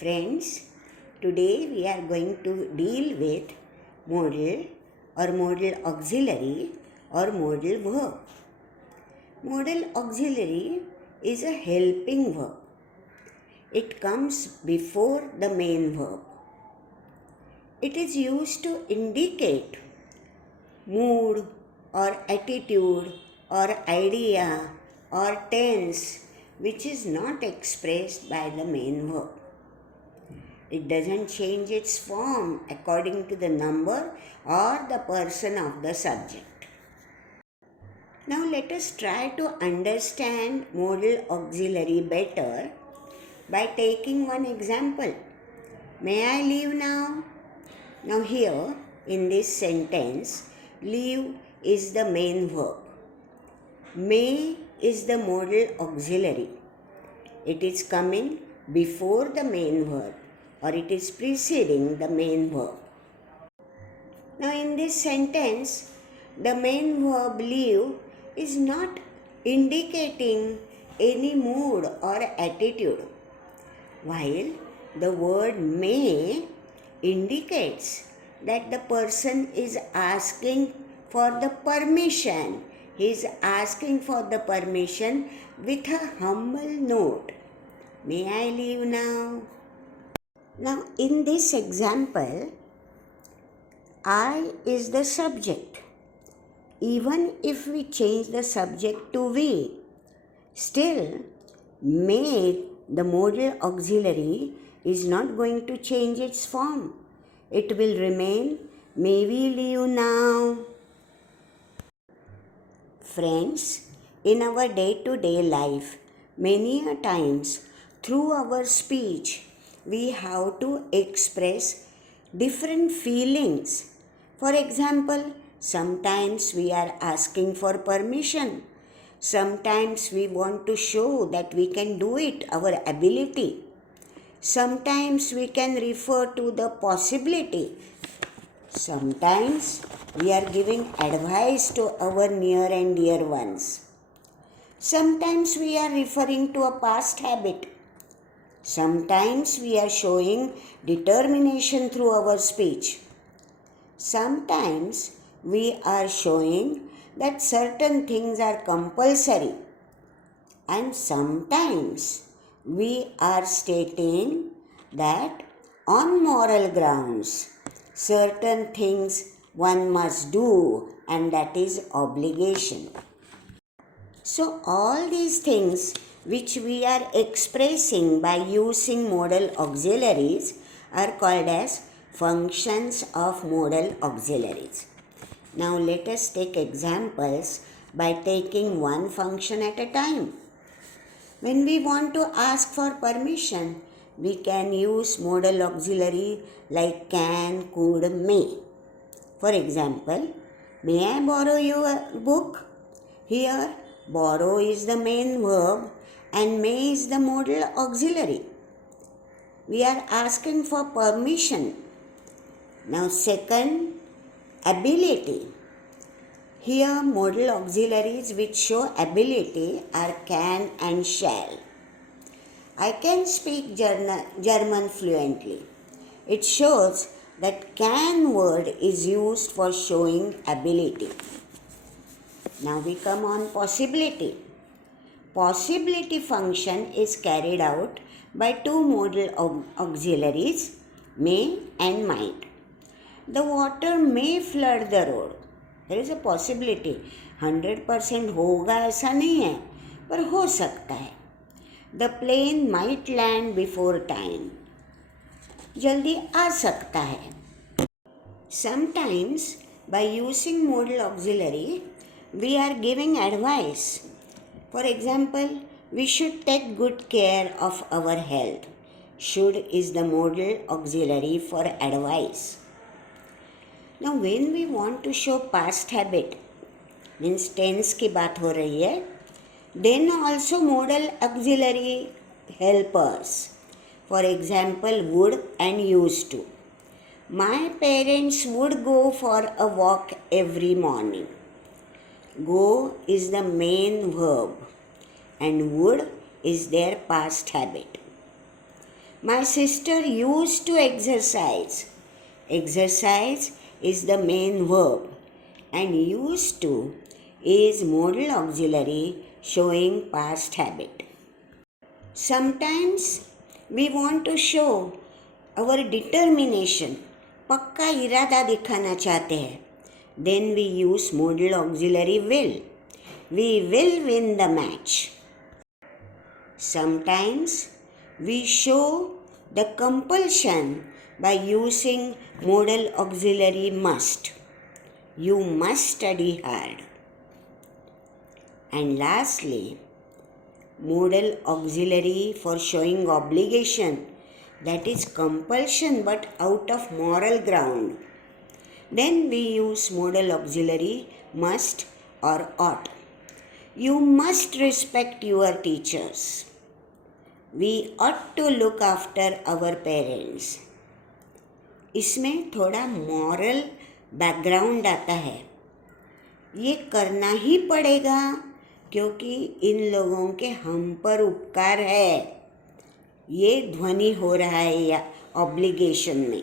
Friends, today we are going to deal with modal or modal auxiliary or modal verb. Modal auxiliary is a helping verb. It comes before the main verb. It is used to indicate mood or attitude or idea or tense which is not expressed by the main verb. It doesn't change its form according to the number or the person of the subject. Now let us try to understand modal auxiliary better by taking one example. May I leave now? Now here in this sentence, leave is the main verb. May is the modal auxiliary. It is coming before the main verb, or it is preceding the main verb. Now in this sentence, the main verb leave is not indicating any mood or attitude, while the word may indicates that the person is asking for the permission. He is asking for the permission with a humble note. May I leave now? Now, in this example, I is the subject. Even if we change the subject to we, still, may, the modal auxiliary, is not going to change its form. It will remain, may we leave now? Friends, in our day-to-day life, many a times, through our speech, we have to express different feelings. For example, sometimes we are asking for permission. Sometimes we want to show that we can do it, our ability. Sometimes we can refer to the possibility. Sometimes we are giving advice to our near and dear ones. Sometimes we are referring to a past habit. Sometimes we are showing determination through our speech. Sometimes we are showing that certain things are compulsory. And sometimes we are stating that on moral grounds, certain things one must do, and that is obligation. So all these things which we are expressing by using modal auxiliaries are called as functions of modal auxiliaries. Now let us take examples by taking one function at a time. When we want to ask for permission, we can use modal auxiliary like can, could, may. For example, may I borrow your book? Here, borrow is the main verb and may is the modal auxiliary. We are asking for permission. Now second, ability. Here modal auxiliaries which show ability are can and shall. I can speak German fluently. It shows that can word is used for showing ability. Now we come on possibility. Possibility function is carried out by two modal auxiliaries, may and might. The water may flood the road. There is a possibility. 100% होगा ऐसा नहीं है, पर हो सकता है. The plane might land before time. जल्दी आ सकता है. Sometimes, by using modal auxiliary, we are giving advice. For example, we should take good care of our health. Should is the modal auxiliary for advice. Now, when we want to show past habit, means tense की बात हो रही है, then also modal auxiliary help us. For example, would and used to. My parents would go for a walk every morning. Go is the main verb and would is their past habit. My sister used to exercise. Exercise is the main verb, and used to is modal auxiliary showing past habit. Sometimes we want to show our determination, पक्का इरादा दिखाना चाहते हैं. Then we use modal auxiliary will. We will win the match. Sometimes we show the compulsion by using modal auxiliary must. You must study hard. And lastly, modal auxiliary for showing obligation, that is compulsion but out of moral ground. Then we use modal auxiliary must or ought. You must respect your teachers. We ought to look after our parents. इसमें थोड़ा moral background आता है. ये करना ही पड़ेगा क्योंकि इन लोगों के हम पर उपकार है. ये ध्वनि हो रहा है या ऑब्लिगेशन में.